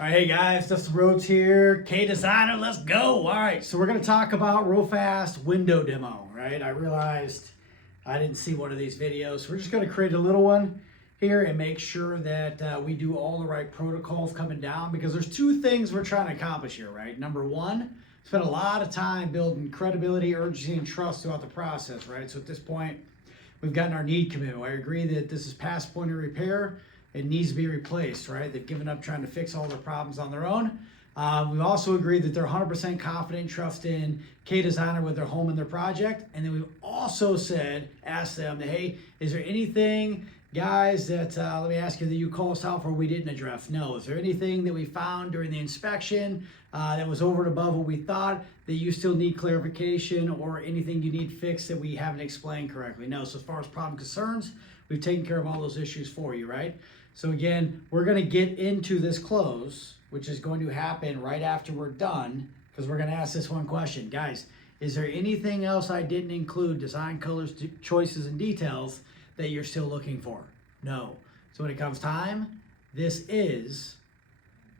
All right, hey guys, Dustin Rhodes here, K Designer, let's go. All right, so we're gonna talk about real fast window demo, right? I realized I didn't see one of these videos, so we're just gonna create a little one here and make sure that we do all the right protocols coming down, because there's two things we're trying to accomplish here, right? Number one, spend a lot of time building credibility, urgency, and trust throughout the process, right? So at this point, we've gotten our need commitment. I agree that this is past point of repair. It needs to be replaced, right? They've given up trying to fix all their problems on their own. We've also agreed that they're 100% confident and trust in K Designer with their home and their project. And then we've also asked them, hey, is there anything, guys, that, let me ask you, that you call us out for we didn't address? No. Is there anything that we found during the inspection that was over and above what we thought that you still need clarification, or anything you need fixed that we haven't explained correctly? No. So as far as problem concerns, we've taken care of all those issues for you, right? So again, we're going to get into this close, which is going to happen right after we're done, because we're going to ask this one question. Guys, is there anything else I didn't include, design, colors, choices, and details, that you're still looking for? No. So when it comes time, this is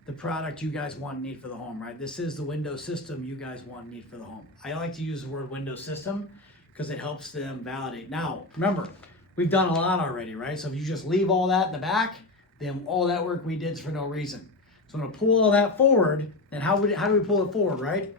the product you guys want and need for the home, right? This is the window system you guys want and need for the home. I like to use the word window system because it helps them validate. Now, remember, we've done a lot already, right? So if you just leave all that in the back, then all that work we did is for no reason. So I'm gonna pull all that forward, and how do we pull it forward, right?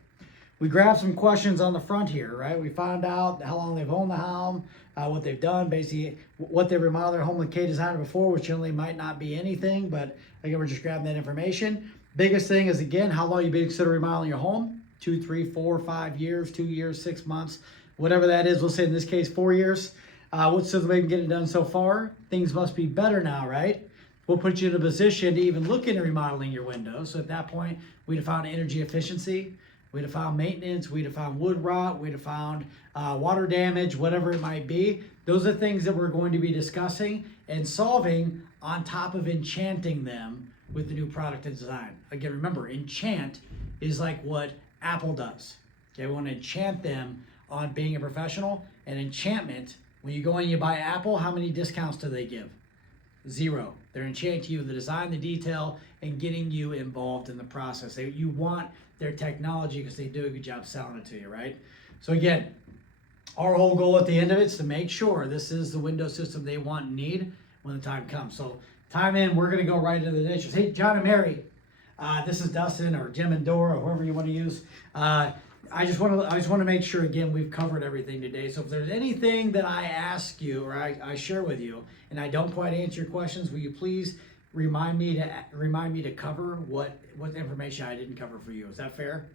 We grabbed some questions on the front here, right? We found out how long they've owned the home, what they've done, basically what they remodeled their home with K Designer before, which generally might not be anything, but again, we're just grabbing that information. Biggest thing is, again, how long you've been consider remodeling your home: 2, 3, 4, 5 years, 2 years, 6 months, whatever that is. We'll say in this case 4 years. What's the way we can get it done so far? Things must be better now, right? We'll put you in a position to even look into remodeling your windows. So at that point, we'd have found energy efficiency, we'd have found maintenance, we'd have found wood rot, we'd have found water damage, whatever it might be. Those are things that we're going to be discussing and solving on top of enchanting them with the new product and design. Again, remember, enchant is like what Apple does. Okay, we want to enchant them on being a professional. And enchantment, when you go and you buy Apple, how many discounts do they give? 0. They're enchanting you with the design, the detail, and getting you involved in the process. You want their technology because they do a good job selling it to you, right? So again, our whole goal at the end of it is to make sure this is the window system they want and need when the time comes. So time in, we're going to go right into the dishes. Hey, John and Mary, this is Dustin, or Jim and Dora, or whoever you want to use. I just want to make sure, again, we've covered everything today. So if there's anything that I ask you or I share with you and I don't quite answer your questions, will you please remind me to cover what information I didn't cover for you? Is that fair?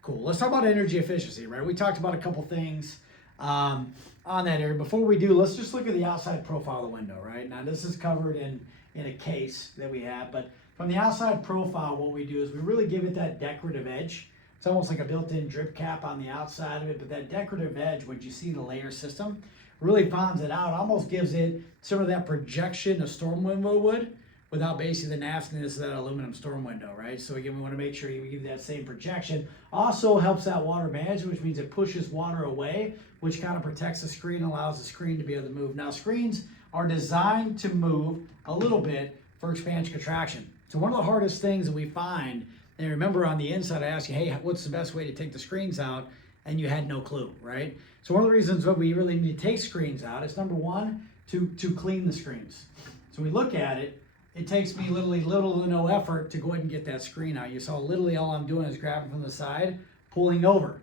Cool. Let's talk about energy efficiency, right? We talked about a couple things on that area. Before we do, let's just look at the outside profile of the window, right? Now this is covered in a case that we have, but from the outside profile, what we do is we really give it that decorative edge. It's almost like a built-in drip cap on the outside of it, but that decorative edge, when you see the layer system, really bonds it out, almost gives it sort of that projection a storm window would, without basically the nastiness of that aluminum storm window, right? So again, we want to make sure you give that same projection. Also helps that water management, which means it pushes water away, which kind of protects the screen, allows the screen to be able to move. Now, screens are designed to move a little bit for expansion contraction. So one of the hardest things that we find, and remember on the inside, I asked you, hey, what's the best way to take the screens out? And you had no clue, right? So one of the reasons that we really need to take screens out is, number one, to clean the screens. So we look at it, it takes me literally little to no effort to go ahead and get that screen out. You saw literally all I'm doing is grabbing from the side, pulling over.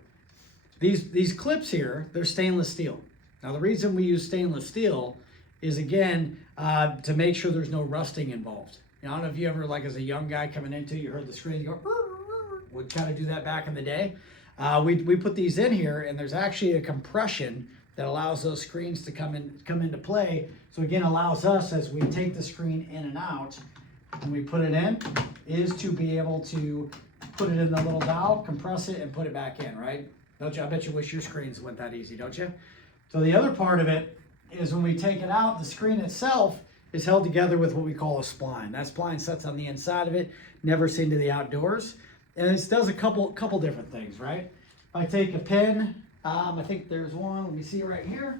These clips here, they're stainless steel. Now the reason we use stainless steel is, again, to make sure there's no rusting involved. I don't know if you ever, like as a young guy coming into, you heard the screen go, would kind of do that back in the day. We put these in here, and there's actually a compression that allows those screens to come into play. So again, allows us, as we take the screen in and out, and we put it in, is to be able to put it in the little dowel, compress it, and put it back in, right? Don't you? I bet you wish your screens went that easy, don't you? So the other part of it is when we take it out, the screen itself is held together with what we call a spline. That spline sits on the inside of it, never seen to the outdoors. And this does a couple different things, right? If I take a pin, I think there's one, let me see right here.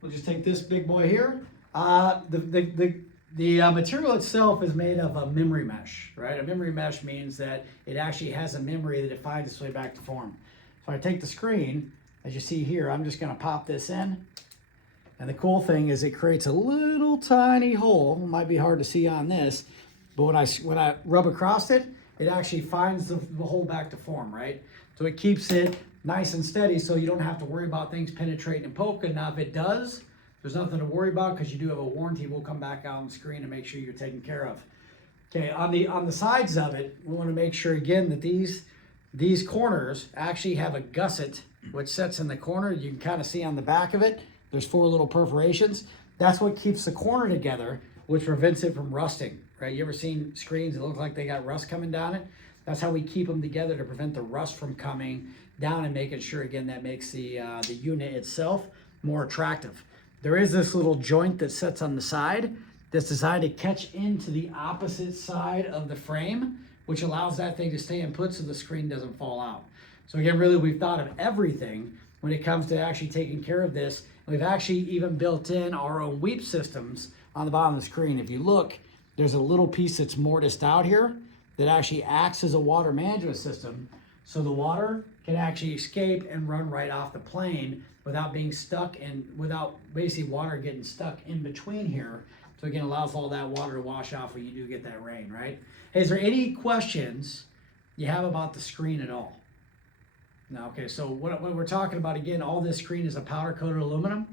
We'll just take this big boy here. The The material itself is made of a memory mesh, right? A memory mesh means that it actually has a memory that it finds its way back to form. So I take the screen, as you see here, I'm just gonna pop this in. And the cool thing is it creates a little tiny hole. It might be hard to see on this, but when I rub across it, it actually finds the hole back to form, right? So it keeps it nice and steady so you don't have to worry about things penetrating and poking. Now, if it does, there's nothing to worry about because you do have a warranty. We'll come back out on the screen and make sure you're taken care of. Okay, on the sides of it, we want to make sure again that these corners actually have a gusset which sets in the corner. You can kind of see on the back of it, there's 4 little perforations. That's what keeps the corner together, which prevents it from rusting, right? You ever seen screens that look like they got rust coming down it? That's how we keep them together to prevent the rust from coming down and making sure, again, that makes the unit itself more attractive. There is this little joint that sits on the side that's designed to catch into the opposite side of the frame, which allows that thing to stay in put so the screen doesn't fall out. So again, really, we've thought of everything when it comes to actually taking care of this. We've actually even built in our own weep systems on the bottom of the screen. If you look, there's a little piece that's mortised out here that actually acts as a water management system. So the water can actually escape and run right off the plane without being stuck and without basically water getting stuck in between here. So again, allows all that water to wash off when you do get that rain, right? Hey, is there any questions you have about the screen at all? No, okay, so what we're talking about, again, all this screen is a powder coated aluminum.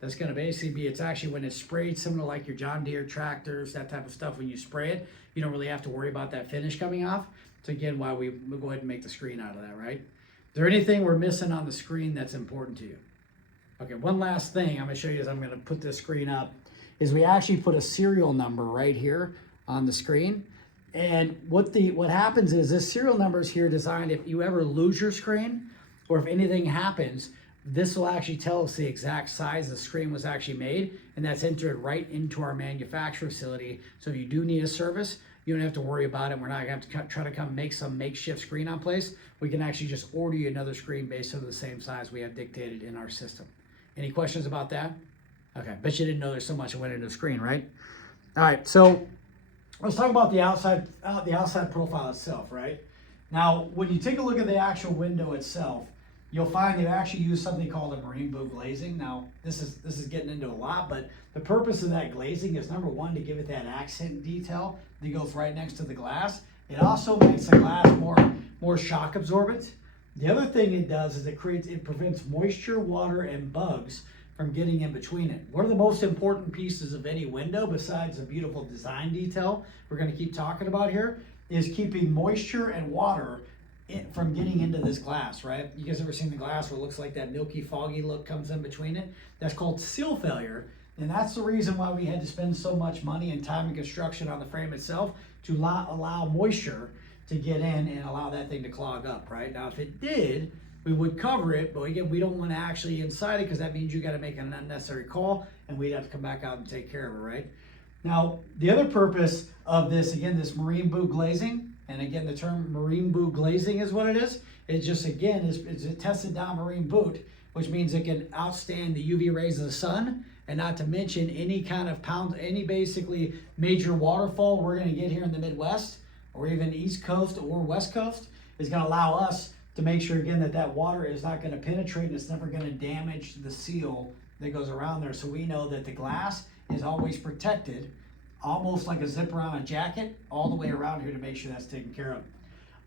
That's gonna basically be, it's actually when it's sprayed, similar like your John Deere tractors, that type of stuff, when you spray it, you don't really have to worry about that finish coming off. So again, why we'll go ahead and make the screen out of that, right? Is there anything we're missing on the screen that's important to you? Okay, one last thing I'm gonna show you as I'm gonna put this screen up, is we actually put a serial number right here on the screen. And what happens is this serial number is here designed if you ever lose your screen or if anything happens, this will actually tell us the exact size the screen was actually made, and that's entered right into our manufacturing facility. So if you do need a service, you don't have to worry about it. We're not gonna have to try to come make some makeshift screen on place. We can actually just order you another screen based on the same size we have dictated in our system. Any questions about that? Okay, bet you didn't know there's so much that went into the screen, right? All right, so let's talk about the outside profile itself, right? Now, when you take a look at the actual window itself, you'll find they actually use something called a marine blue glazing. Now, this is getting into a lot, but the purpose of that glazing is, number one, to give it that accent detail that goes right next to the glass. It also makes the glass more shock absorbent. The other thing it does is it prevents moisture, water, and bugs from getting in between it. One of the most important pieces of any window, besides the beautiful design detail we're going to keep talking about here, is keeping moisture and water from getting into this glass, right? You guys ever seen the glass where it looks like that milky, foggy look comes in between it? That's called seal failure, and that's the reason why we had to spend so much money and time and construction on the frame itself to allow moisture to get in and allow that thing to clog up, right? Now, if it did, we would cover it, but again, we don't want to actually inside it because that means you got to make an unnecessary call and we'd have to come back out and take care of it, right? Now, the other purpose of this, again, this marine blue glazing, and again, the term marine blue glazing is what it is. It just, again, is a tested down marine boot, which means it can outstand the UV rays of the sun, and not to mention any kind of any basically major waterfall we're going to get here in the Midwest, or even East Coast or West Coast, is going to allow us to make sure, again, that water is not going to penetrate and it's never going to damage the seal that goes around there. So we know that the glass is always protected, almost like a zipper on a jacket, all the way around here to make sure that's taken care of.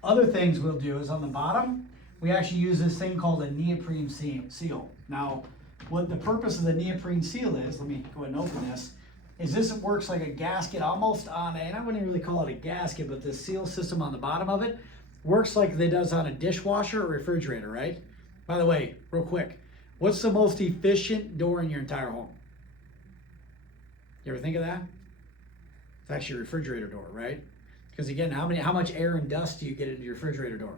Other things we'll do is on the bottom, we actually use this thing called a neoprene seal. Now, what the purpose of the neoprene seal is, let me go ahead and open this, is this works like a gasket almost on and I wouldn't really call it a gasket, but the seal system on the bottom of it works like it does on a dishwasher or refrigerator, right? By the way, real quick, what's the most efficient door in your entire home? You ever think of that? It's actually a refrigerator door, right? Because again, how much air and dust do you get into your refrigerator door?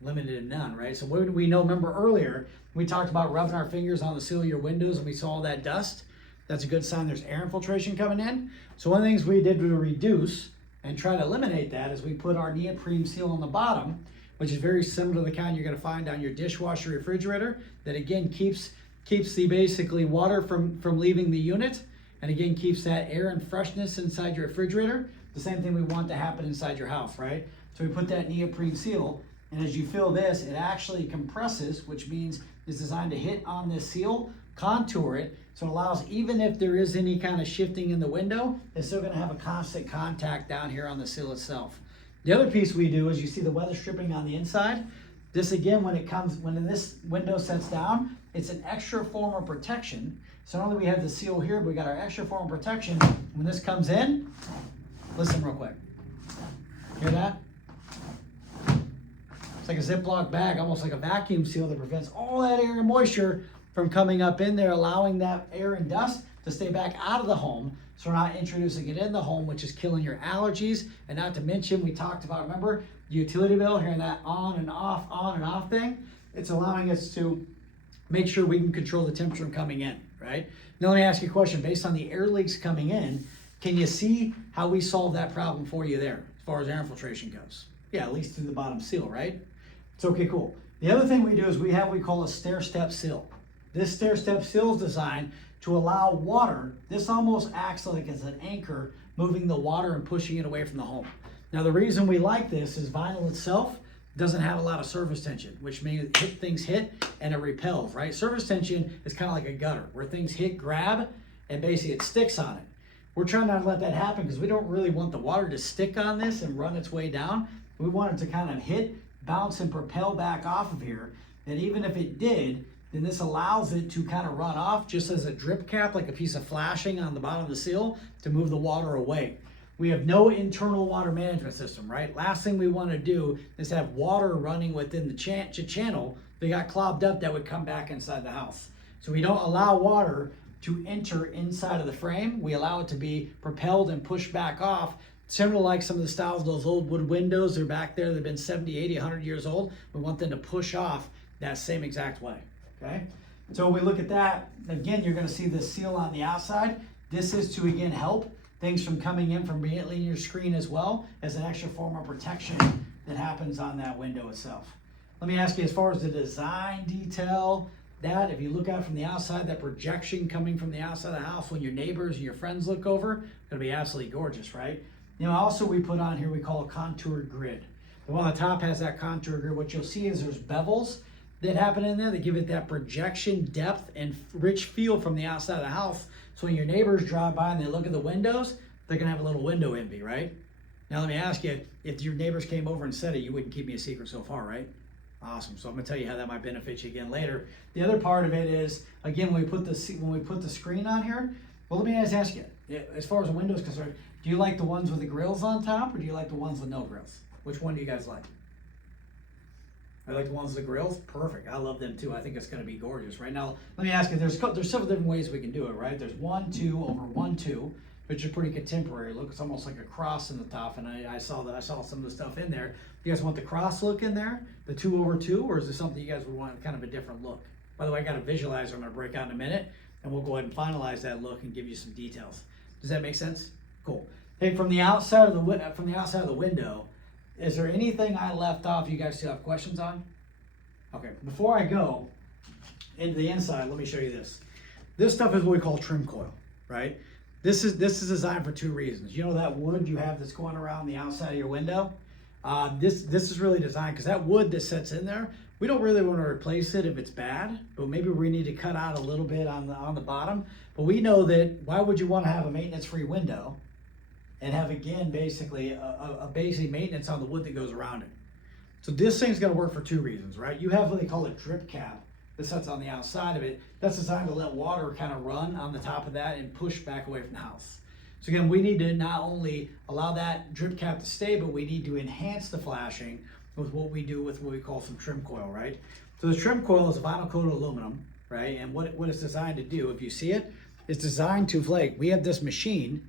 Limited and none, right? So what did we know? Remember earlier, we talked about rubbing our fingers on the seal of your windows and we saw all that dust. That's a good sign there's air infiltration coming in. So one of the things we did to reduce and try to eliminate that is we put our neoprene seal on the bottom, which is very similar to the kind you're going to find on your dishwasher refrigerator, that again keeps the basically water from leaving the unit, and again, keeps that air and freshness inside your refrigerator. The same thing we want to happen inside your house, right? So we put that neoprene seal, and as you fill this, it actually compresses, which means it's designed to hit on this seal, contour it, so it allows, even if there is any kind of shifting in the window, it's still gonna have a constant contact down here on the seal itself. The other piece we do is you see the weather stripping on the inside. This again, when this window sets down, it's an extra form of protection. So not only we have the seal here, but we got our extra form of protection. When this comes in, listen real quick. Hear that? It's like a Ziploc bag, almost like a vacuum seal that prevents all that air and moisture from coming up in there, allowing that air and dust to stay back out of the home, so we're not introducing it in the home, which is killing your allergies. And not to mention, we talked about, remember, the utility bill, hearing that on and off thing? It's allowing us to make sure we can control the temperature coming in, right? Now let me ask you a question. Based on the air leaks coming in, can you see how we solve that problem for you there, as far as air infiltration goes? Yeah, at least through the bottom seal, right? It's okay, cool. The other thing we do is we have what we call a stair-step seal. This stair-step seal is designed to allow water. This almost acts like as an anchor, moving the water and pushing it away from the home. Now the reason we like this is vinyl itself doesn't have a lot of surface tension, which means things hit and it repels, right? Surface tension is kind of like a gutter, where things hit, grab, and basically it sticks on it. We're trying not to let that happen because we don't really want the water to stick on this and run its way down. We want it to kind of hit, bounce, and propel back off of here. And even if it did, then this allows it to kind of run off just as a drip cap, like a piece of flashing on the bottom of the seal to move the water away. We have no internal water management system, right? Last thing we want to do is have water running within the channel that got clogged up that would come back inside the house. So we don't allow water to enter inside of the frame. We allow it to be propelled and pushed back off, similar like some of the styles of those old wood windows. They're back there, they've been 70, 80, 100 years old. We want them to push off that same exact way, okay? So when we look at that, again, you're gonna see this seal on the outside. This is to, again, help things from coming in from immediately in your screen, as well as an extra form of protection that happens on that window itself. Let me ask you, as far as the design detail, that if you look out from the outside, that projection coming from the outside of the house when your neighbors and your friends look over, it'll be absolutely gorgeous, right? You know, also we put on here, we call a contoured grid. The one on the top has that contoured grid. What you'll see is there's bevels that happen in there that give it that projection depth and rich feel from the outside of the house. So when your neighbors drive by and they look at the windows, they're gonna have a little window envy, right? Now let me ask you, if your neighbors came over and said it, you wouldn't keep me a secret so far, right? Awesome. So I'm gonna tell you how that might benefit you again later. The other part of it is, again, when we put the screen on here, well, let me ask you, as far as the window is concerned, do you like the ones with the grills on top, or do you like the ones with no grills? Which one do you guys like? I like the ones with the grills. Perfect. I love them too. I think it's going to be gorgeous. Right now, let me ask you, there's several different ways we can do it, right? There's 1, 2 over 1, 2, which is pretty contemporary look. It's almost like a cross in the top, and I saw some of the stuff in there. You guys want the cross look in there, the 2 over 2, or is there something you guys would want kind of a different look? By the way, I got a visualizer I'm going to break out in a minute, and we'll go ahead and finalize that look and give you some details. Does that make sense? Cool. Hey, from the outside of the window, is there anything I left off you guys still have questions on? Okay, before I go into the inside, let me show you this. This stuff is what we call trim coil, right? This is designed for 2 reasons. You know that wood you have that's going around the outside of your window? This is really designed because that wood that sits in there, we don't really want to replace it if it's bad, but maybe we need to cut out a little bit on the bottom. But we know that why would you want to have a maintenance-free window and have, again, basically a basic maintenance on the wood that goes around it? So this thing's gonna work for 2 reasons, right? You have what they call a drip cap that sits on the outside of it. That's designed to let water kind of run on the top of that and push back away from the house. So again, we need to not only allow that drip cap to stay, but we need to enhance the flashing with what we do with what we call some trim coil, right? So the trim coil is a vinyl coated aluminum, right? And what it's designed to do, if you see it, it's designed to flake. We have this machine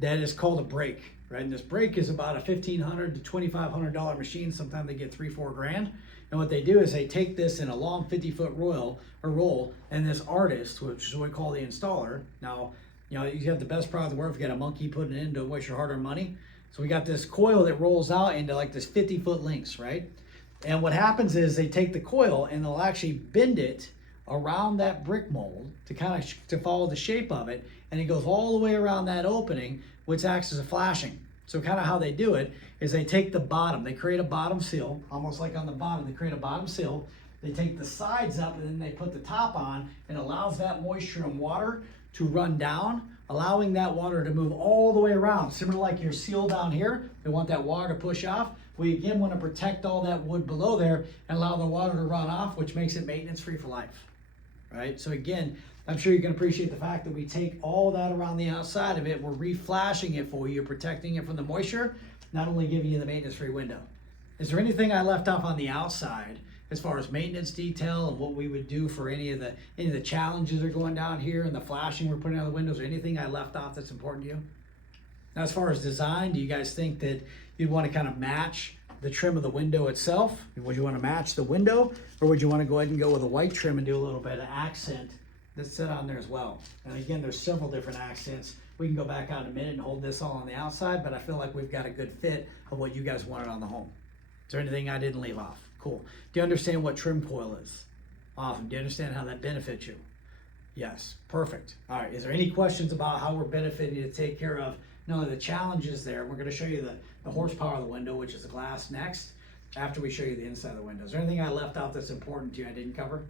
that is called a brake, right? And this brake is about a $1,500 to $2,500 machine. Sometimes they get $3-4 grand. And what they do is they take this in a long 50-foot roll, and this artist, which is what we call the installer. Now, you know, you have the best product in the world if you got a monkey putting it in, don't waste your hard-earned money. So we got this coil that rolls out into like this 50-foot lengths, right? And what happens is they take the coil and they'll actually bend it around that brick mold to kind of to follow the shape of it, and it goes all the way around that opening, which acts as a flashing. So kind of how they do it is they take the bottom, they create a bottom seal, almost like on the bottom, they create a bottom seal. They take the sides up and then they put the top on, and allows that moisture and water to run down, allowing that water to move all the way around. Similar like your seal down here, they want that water to push off. We again want to protect all that wood below there and allow the water to run off, which makes it maintenance free for life, right? So again, I'm sure you can appreciate the fact that we take all that around the outside of it, we're reflashing it for you, protecting it from the moisture, not only giving you the maintenance free window. Is there anything I left off on the outside as far as maintenance detail and what we would do for any of the challenges that are going down here and the flashing we're putting on the windows, or anything I left off that's important to you? Now, as far as design, do you guys think that you'd want to kind of match the trim of the window itself? Would you want to match the window, or would you want to go ahead and go with a white trim and do a little bit of accent that's set on there as well? And again, there's several different accents. We can go back out in a minute and hold this all on the outside, but I feel like we've got a good fit of what you guys wanted on the home. Is there anything I didn't leave off? Cool. Do you understand what trim coil is? Awesome. Do you understand how that benefits you? Yes. Perfect. All right. Is there any questions about how we're benefiting you to take care of not only the challenges there? We're going to show you the horsepower of the window, which is the glass, next, after we show you the inside of the window. Is there anything I left out that's important to you I didn't cover?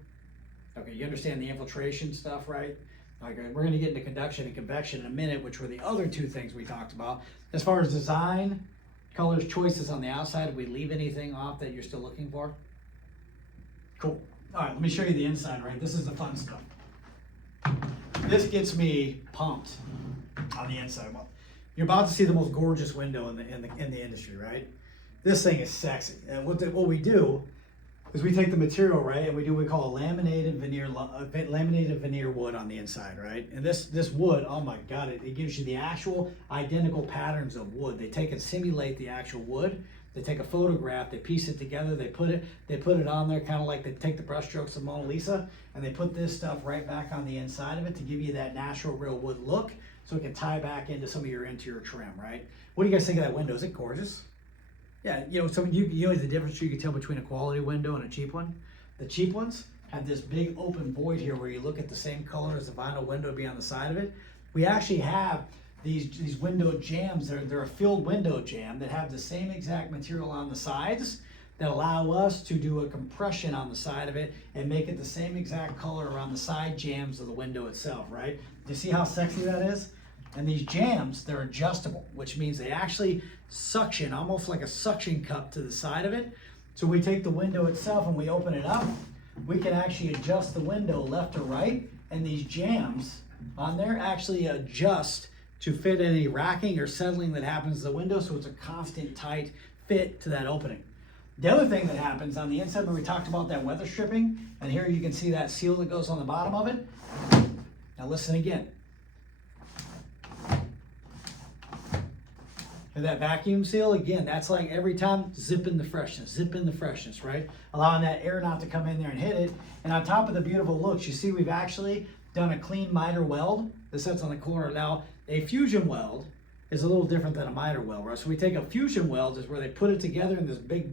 Okay. You understand the infiltration stuff, right? Okay. We're going to get into conduction and convection in a minute, which were the other two things we talked about. As far as design, colors, choices on the outside, did we leave anything off that you're still looking for? Cool. All right, let me show you the inside, right? This is the fun stuff. This gets me pumped on the inside. Well, you're about to see the most gorgeous window in the industry, right? This thing is sexy. And what we do is we take the material, right, and we do what we call a laminated veneer wood on the inside, right? And this wood, oh my God, it gives you the actual identical patterns of wood. They take and simulate the actual wood. They take a photograph, they piece it together, they put it on there, kind of like they take the brush strokes of Mona Lisa, and they put this stuff right back on the inside of it to give you that natural real wood look, so it can tie back into some of your interior trim, right? What do you guys think of that window? Is it gorgeous? Yeah, you know, so you know the difference you can tell between a quality window and a cheap one? The cheap ones have this big open void here where you look at the same color as the vinyl window be on the side of it. We actually have these window jambs. They're a filled window jamb that have the same exact material on the sides that allow us to do a compression on the side of it and make it the same exact color around the side jambs of the window itself, right? Do you see how sexy that is? And these jambs, they're adjustable, which means they actually suction, almost like a suction cup to the side of it. So we take the window itself and we open it up. We can actually adjust the window left or right, and these jambs on there actually adjust to fit any racking or settling that happens to the window, so it's a constant tight fit to that opening. The other thing that happens on the inside, when we talked about that weather stripping, and here you can see that seal that goes on the bottom of it. Now listen again. And that vacuum seal, again, that's like every time, zip in the freshness, right? Allowing that air not to come in there and hit it. And on top of the beautiful looks, you see we've actually done a clean miter weld. This sits on the corner. Now, a fusion weld is a little different than a miter weld, right? So we take a fusion weld, is where they put it together in this big,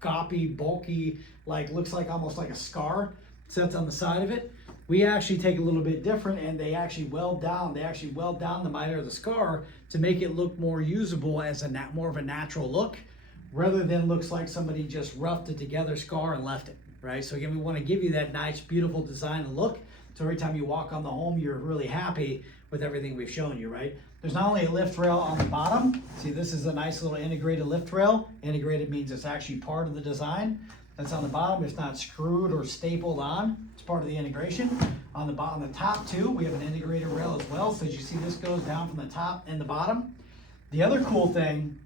goppy, bulky, like looks like almost like a scar, sits on the side of it. We actually take a little bit different, and they actually weld down the miter of the scar to make it look more usable as more of a natural look, rather than looks like somebody just roughed it together scar and left it, right? So again, we want to give you that nice, beautiful design and look, so every time you walk on the home, you're really happy with everything we've shown you, right? There's not only a lift rail on the bottom. See, this is a nice little integrated lift rail. Integrated means it's actually part of the design. That's on the bottom. It's not screwed or stapled on. It's part of the integration. On the bottom, the top too, we have an integrated rail as well. So as you see, this goes down from the top and the bottom. The other cool thing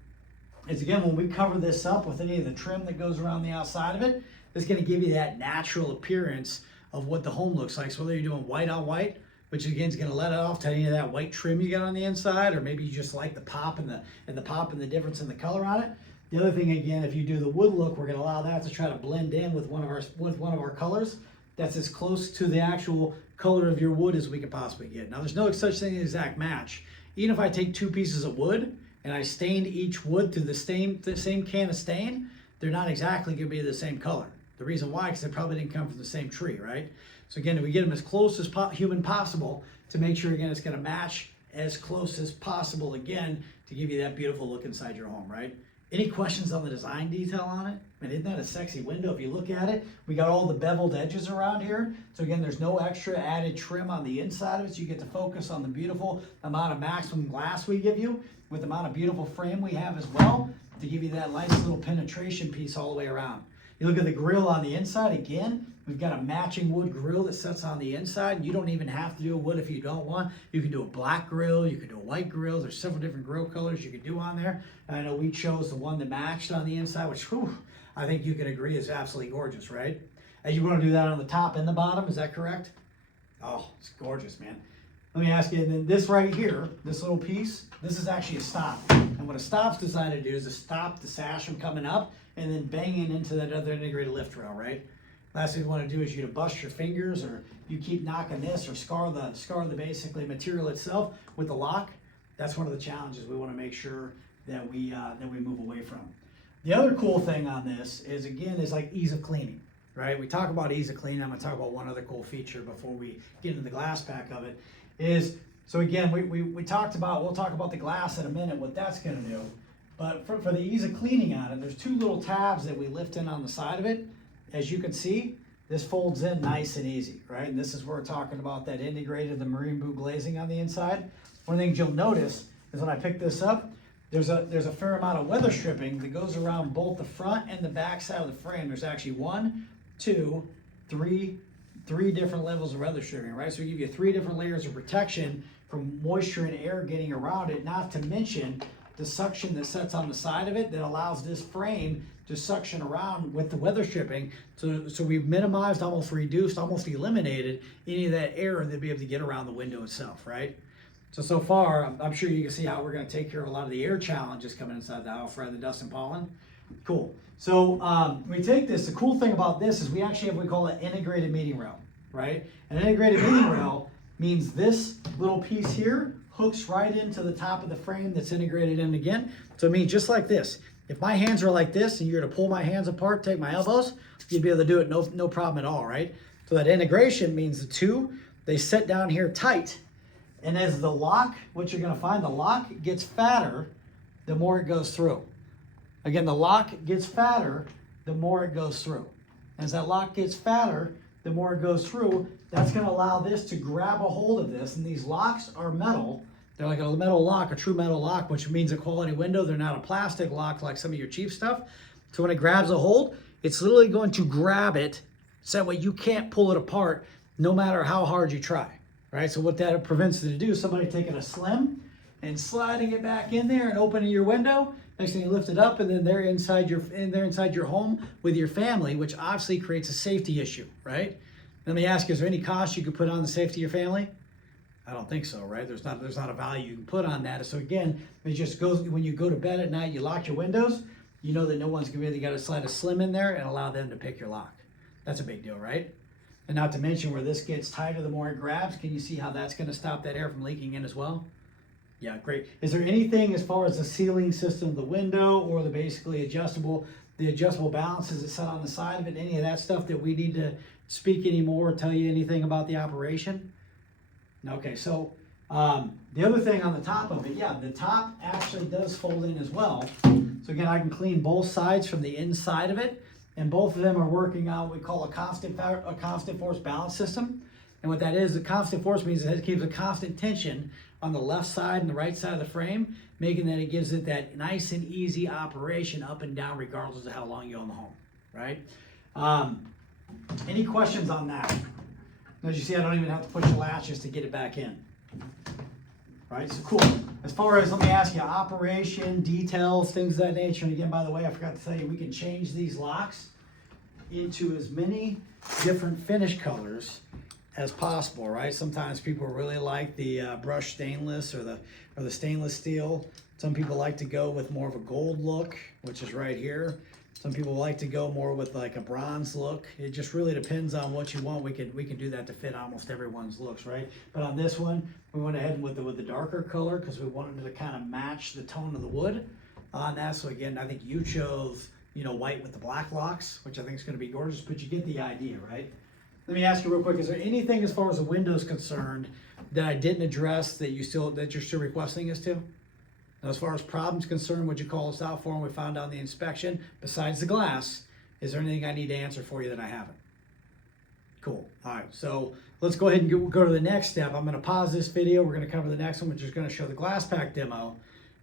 is, again, when we cover this up with any of the trim that goes around the outside of it, it's going to give you that natural appearance of what the home looks like. So whether you're doing white on white, which again is going to let it off to any of that white trim you got on the inside, or maybe you just like the pop and the difference in the color on it. The other thing, again, if you do the wood look, we're going to allow that to try to blend in with one of our colors that's as close to the actual color of your wood as we could possibly get. Now, there's no such thing as exact match. Even if I take two pieces of wood and I stained each wood to the same can of stain, they're not exactly going to be the same color. The reason why, because they probably didn't come from the same tree, right? So again, if we get them as close as human possible to make sure, again, it's going to match as close as possible, again, to give you that beautiful look inside your home, right? Any questions on the design detail on it? I mean, isn't that a sexy window? If you look at it, we got all the beveled edges around here. So again, there's no extra added trim on the inside of it. So you get to focus on the beautiful amount of maximum glass we give you with the amount of beautiful frame we have as well to give you that nice little penetration piece all the way around. You look at the grill on the inside, again, we've got a matching wood grill that sits on the inside. You don't even have to do a wood if you don't want. You can do a black grill, you can do a white grill. There's several different grill colors you can do on there. And I know we chose the one that matched on the inside, which whew, I think you can agree is absolutely gorgeous, right? And you want to do that on the top and the bottom, is that correct? Oh, it's gorgeous, man. Let me ask you, and then this right here, this little piece, this is actually a stop. And what a stop's designed to do is to stop the sash from coming up and then banging into that other integrated lift rail, right? Last thing you want to do is you to bust your fingers, or you keep knocking this, or scar the basically material itself with the lock. That's one of the challenges we want to make sure that we move away from. The other cool thing on this is, again, is like ease of cleaning, right? We talk about ease of cleaning. I'm going to talk about one other cool feature before we get into the glass pack of it. Is so again, we talked about, we'll talk about the glass in a minute, what that's going to do. But for the ease of cleaning on it, there's two little tabs that we lift in on the side of it. As you can see, this folds in nice and easy, right? And this is where we're talking about that integrated, the marine blue glazing on the inside. One of the things you'll notice is when I pick this up, there's a fair amount of weather stripping that goes around both the front and the back side of the frame. There's actually 1, 2, 3 different levels of weather stripping, right? So we give you 3 different layers of protection from moisture and air getting around it, not to mention the suction that sits on the side of it that allows this frame to suction around with the weather stripping. So we've minimized, almost reduced, almost eliminated any of that air that'd be able to get around the window itself, right? So far, I'm sure you can see how we're going to take care of a lot of the air challenges coming inside the house rather than dust and pollen. Cool. So we take this, the cool thing about this is we actually have what we call an integrated meeting rail, right? An integrated meeting rail means this little piece here hooks right into the top of the frame that's integrated in again. So it means just like this. If my hands are like this and you're to pull my hands apart, take my elbows, you'd be able to do it no problem at all, right? So that integration means the two, they sit down here tight. And as the lock, what you're gonna find, the lock gets fatter the more it goes through. Again, the lock gets fatter the more it goes through. As that lock gets fatter, the more it goes through, that's going to allow this to grab a hold of this. And these locks are metal. They're like a metal lock, a true metal lock, which means a quality window. They're not a plastic lock like some of your cheap stuff. So when it grabs a hold, it's literally going to grab it so that way you can't pull it apart no matter how hard you try, right? So what that prevents you to do is somebody taking a slim and sliding it back in there and opening your window. Next thing you lift it up, and then they're inside your home with your family, which obviously creates a safety issue, right? Let me ask you, is there any cost you could put on the safety of your family? I don't think so, right? There's not a value you can put on that. So again, it just goes, when you go to bed at night, you lock your windows, you know that no one's gonna really got to slide a slim in there and allow them to pick your lock. That's a big deal, right? And not to mention where this gets tighter, the more it grabs. Can you see how that's gonna stop that air from leaking in as well? Yeah, great. Is there anything as far as the sealing system of the window or the adjustable balances that set on the side of it, any of that stuff that we need to speak anymore or tell you anything about the operation? Okay, so the other thing on the top of it, yeah, the top actually does fold in as well. So again, I can clean both sides from the inside of it, and both of them are working on what we call a constant force balance system. And what that is, the constant force means it keeps a constant tension on the left side and the right side of the frame, making that it gives it that nice and easy operation up and down regardless of how long you own the home, right? Any questions on that? As you see, I don't even have to push the latches to get it back in. Right, so cool. As far as, let me ask you, operation, details, things of that nature. And again, by the way, I forgot to tell you, we can change these locks into as many different finish colors as possible, right? Sometimes people really like the brushed stainless or the stainless steel. Some people like to go with more of a gold look, which is right here. Some people like to go more with like a bronze look. It just really depends on what you want. We can do that to fit almost everyone's looks, right? But on this one, we went ahead with the darker color because we wanted to kind of match the tone of the wood on that. So again, I think you chose you know, white with the black locks, which I think is going to be gorgeous, but you get the idea, right? Let me ask you real quick, is there anything as far as the windows concerned that I didn't address that you're still requesting us to? Now, as far as problems concerned, what you call us out for and we found out in the inspection, besides the glass, is there anything I need to answer for you that I haven't? Cool. All right, so let's go ahead and go to the next step. I'm going to pause this video. We're going to cover the next one, which is going to show the glass pack demo.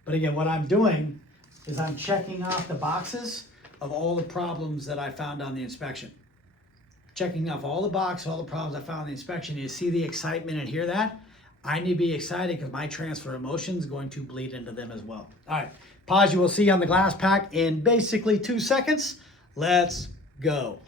But again, what I'm doing is I'm checking off the boxes of all the problems that I found on the inspection. Checking off all the boxes, all the problems I found on the inspection. You see the excitement and hear that? I need to be excited because my transfer emotion is going to bleed into them as well. All right, pause. You will see on the glass pack in basically 2 seconds. Let's go.